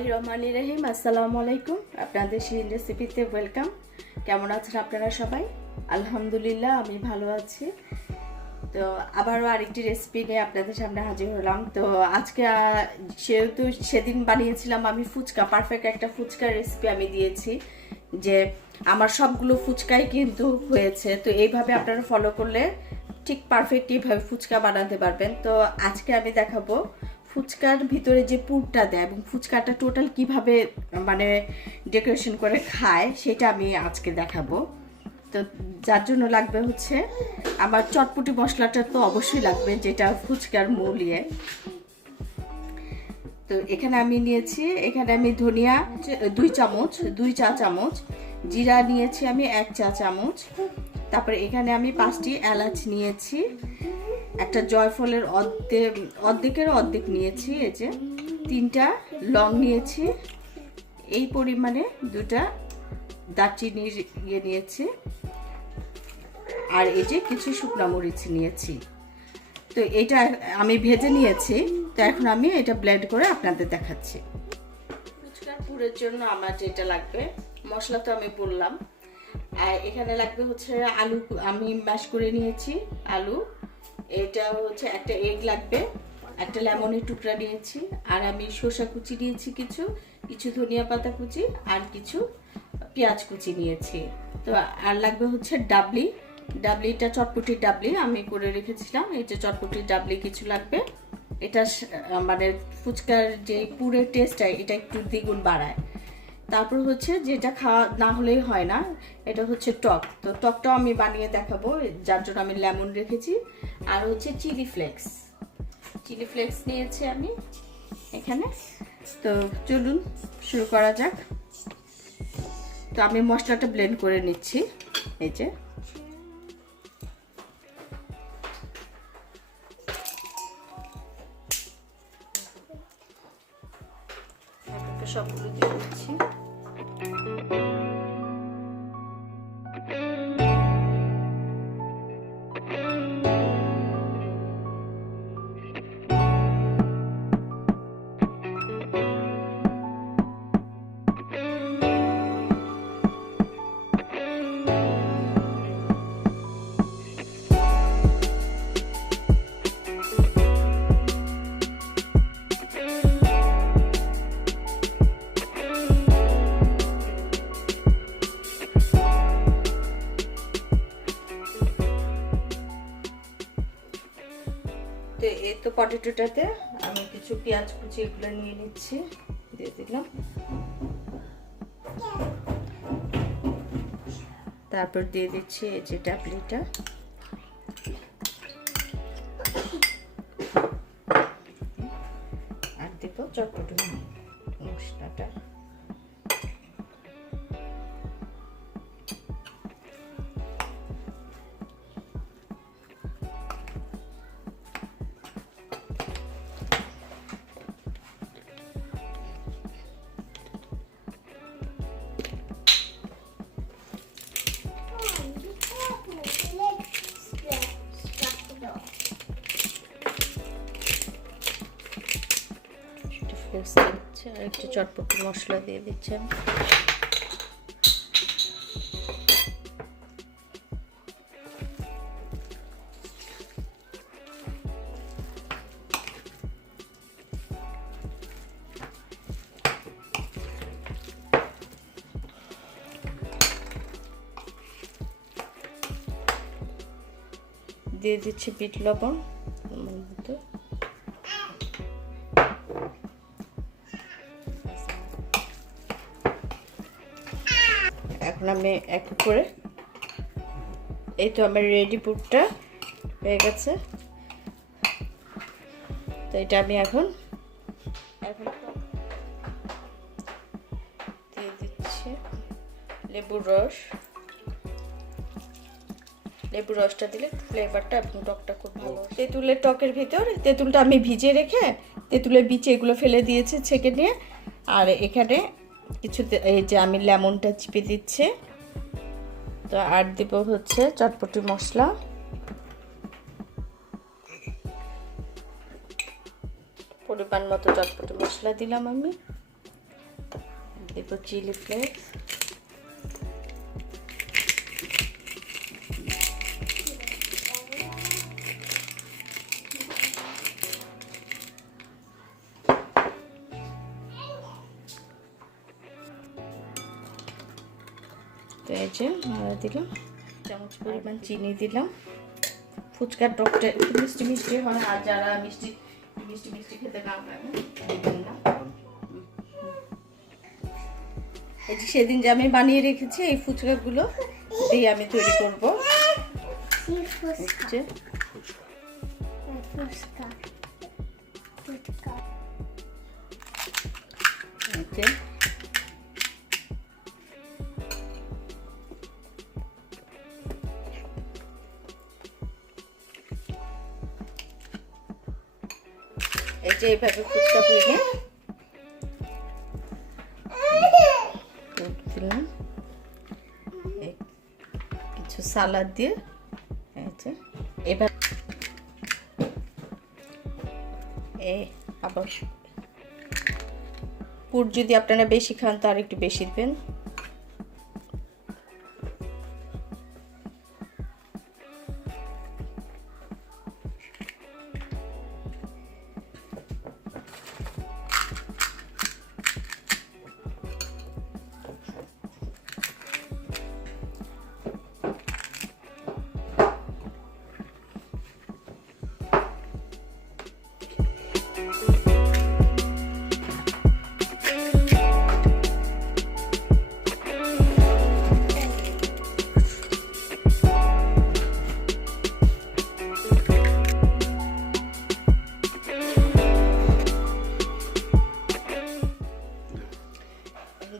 বিসমিল্লাহিররহমানিররহিম। আসসালামু আলাইকুম। আপনাদের শিরিন রেসিপিতে ওয়েলকাম। কেমন আছেন আপনারা সবাই? আলহামদুলিল্লাহ আমি ভালো আছি। তো আবারও আরেকটি রেসিপি নিয়ে আপনাদের সামনে হাজির হলাম। তো আজকে যেহেতু সেদিন বানিয়েছিলাম আমি ফুচকা, পারফেক্ট একটা ফুচকার রেসিপি আমি দিয়েছি, যে আমার সবগুলো ফুচকাই কিন্তু হয়েছে। তো এইভাবে আপনারা ফলো করলে ঠিক পারফেক্ট এইভাবে ফুচকা বানাতে পারবেন। তো আজকে আমি দেখাবো ফুচকার ভিতরে যে পুরটা দেয় এবং ফুচকাটা টোটাল কিভাবে মানে ডেকোরেশন করে খায় সেটা আমি আজকে দেখাবো। তো যার জন্য লাগবে হচ্ছে আমার চটপটি মশলাটা তো অবশ্যই লাগবে, যেটা ফুচকার মূল ইয়ে। তো এখানে আমি নিয়েছি, এখানে আমি ধনিয়া 2 চা চামচ, জিরা নিয়েছি আমি 1 চা চামচ, তারপরে এখানে আমি 5টি এলাচ নিয়েছি, একটা জয়ফলের অর্ধেকের অর্ধেক নিয়েছি, এই যে 3টা লং নিয়েছি, এই পরিমাণে 2টা দারচিনির ইয়ে নিয়েছি, আর এই যে কিছু শুকনো মরিচ নিয়েছি। তো এটা আমি ভেজে নিয়েছি। তো এখন আমি এটা ব্লেন্ড করে আপনাদের দেখাচ্ছি। ফুচকার পুরের জন্য আমার যেটা লাগবে, মশলা তো আমি বললাম, আর এখানে লাগবে হচ্ছে আলু, আমি ম্যাশ করে নিয়েছি আলু, এটা হচ্ছে একটা এগ লাগবে, একটা লেমনের টুকরা নিয়েছি, আর আমি শসা কুচি নিয়েছি, কিছু ধনিয়া পাতা কুচি, আর কিছু পেঁয়াজ কুচি নিয়েছি। তো আর লাগবে হচ্ছে ডাবলিটা চটপটির ডাবলি আমি করে রেখেছিলাম, এই যে চটপটির ডাবলি কিছু লাগবে। এটা মানে ফুচকার যে পুরের টেস্টটা এটা একটু দ্বিগুণ বাড়ায়। তারপর হচ্ছে যেটা খাওয়া না হলেই হয় না, এটা হচ্ছে টক। তো টকটাও আমি বানিয়ে দেখাবো, যার জন্য আমি লেমন রেখেছি। আর হচ্ছে চিলি ফ্লেক্স নিয়েছি আমি এখানে। তো চলুন শুরু করা যাক। তো আমি মশলাটা ব্লেন্ড করে নিচ্ছি, এই যে সবগুলো দিয়ে দিচ্ছি। তো এই তো পটেটোটাতে আমি কিছু পেঁয়াজ কুচি এগুলো নিয়ে নিচ্ছি, দিয়ে দিলাম। তারপর দিয়ে দিচ্ছি এই যে ডাবলিটা, আর দেব চটপটি মশলাটা। আর একটু চটপটি মশলা দিয়ে দিচ্ছেন। দিয়ে দিচ্ছি বিট লবণ। এখন আমি এক করে, এই তো আমার রেডি পুরটা হয়ে গেছে। তো এটা আমি এখন দিয়ে দিচ্ছি লেবুর রসটা দিলে ফ্লেভারটা এবং টকটা খুব ভালো। তেঁতুলের টকের ভিতর তেঁতুলটা আমি ভিজিয়ে রেখে তেঁতুলের বীজ এগুলো ফেলে দিয়েছি ছেঁকে নিয়ে, আর এখানে কিছু এই যে আমি লেমনটা চিপে দিচ্ছি। তো আর দিব হচ্ছে চটপটি মশলা, পরিমাণ মতো চটপটি মশলা দিলাম আমি। এরপর চিলি ফ্লেক্স, তো এই যে নাড়া দিলাম, চামচ পরিমাণ চিনি দিলাম। ফুচকার টকটা একটু মিষ্টি মিষ্টি হয়, আর যারা মিষ্টি মিষ্টি খেতে না পারে দিবেন না। এই যে সেদিন যে আমি বানিয়ে রেখেছি এই ফুচকাগুলো দিয়ে আমি তৈরি করবো। এই যে এইভাবে ফুচকা ভেঙে দিলাম, কিছু সালাদ দিয়ে। এবার আবার পুর যদি আপনারা বেশি খান তো আর একটু বেশি দিবেন।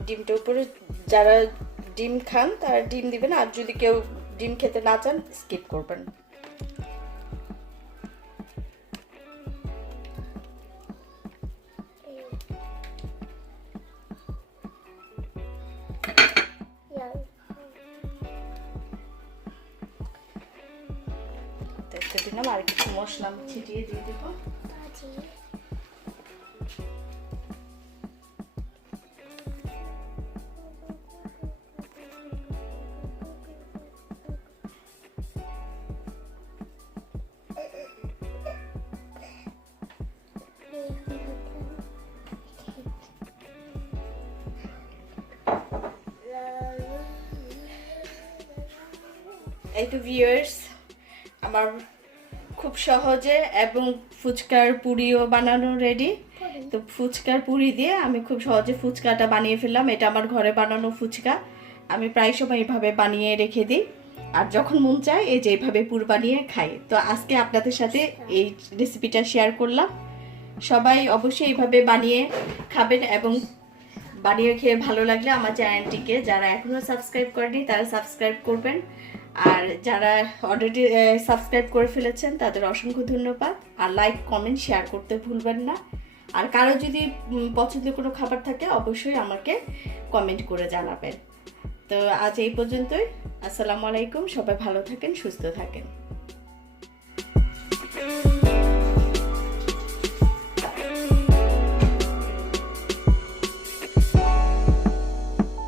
ডিমটার উপরে যারা ডিম খান তারা ডিম দিবেন, আর যদি কেউ ডিম খেতে না চান স্কিপ করবেন। দেখতে দিলাম, আর কিছু মশলা ছিটিয়ে দিয়ে দেবো। এই তো ভিউয়ার্স, আমার খুব সহজে এবং ফুচকার পুরিও বানানো রেডি। তো ফুচকার পুরি দিয়ে আমি খুব সহজে ফুচকাটা বানিয়ে ফেললাম। এটা আমার ঘরে বানানো ফুচকা, আমি প্রায় সময় এইভাবে বানিয়ে রেখে দিই, আর যখন মন চায় এই যে এইভাবে পুর বানিয়ে খাই। তো আজকে আপনাদের সাথে এই রেসিপিটা শেয়ার করলাম। সবাই অবশ্যই এইভাবে বানিয়ে খাবেন, এবং বানিয়ে খেয়ে ভালো লাগলে আমার চ্যানেলটিকে যারা এখনো সাবস্ক্রাইব করেনি তারা সাবস্ক্রাইব করবেন, আর যারা অলরেডি সাবস্ক্রাইব করে ফেলেছেন তাদের অসংখ্য ধন্যবাদ। আর লাইক কমেন্ট শেয়ার করতে ভুলবেন না। আর কারো যদি পছন্দের কোনো খাবার থাকে অবশ্যই আমাকে কমেন্ট করে জানাবেন। তো আজ এই পর্যন্তই। আসসালামু আলাইকুম, সবাই ভালো থাকেন, সুস্থ থাকেন।